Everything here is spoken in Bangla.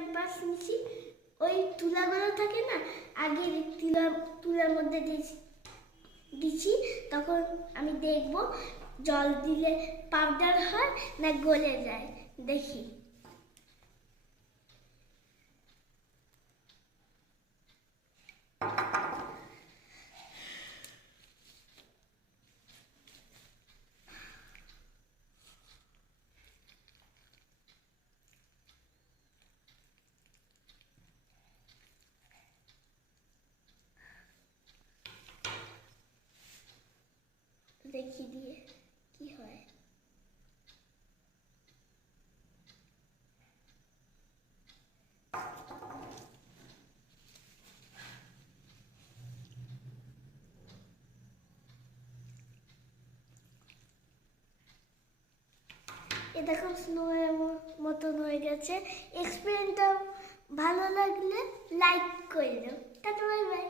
ক্যাম্পাস নিচ্ছি, ওই তুলাগুলো থাকে না, আগে তুলার মধ্যে দিচ্ছি, তখন আমি দেখব জল দিলে পাউডার হয় না গলে যায়, দেখি। দেখি দিয়ে কি হয়। এ দেখো স্নোয়ের মতন হয়ে গেছে। এক্সপেরিমেন্টটা ভালো লাগলে লাইক করে দাও। Tata, bye bye.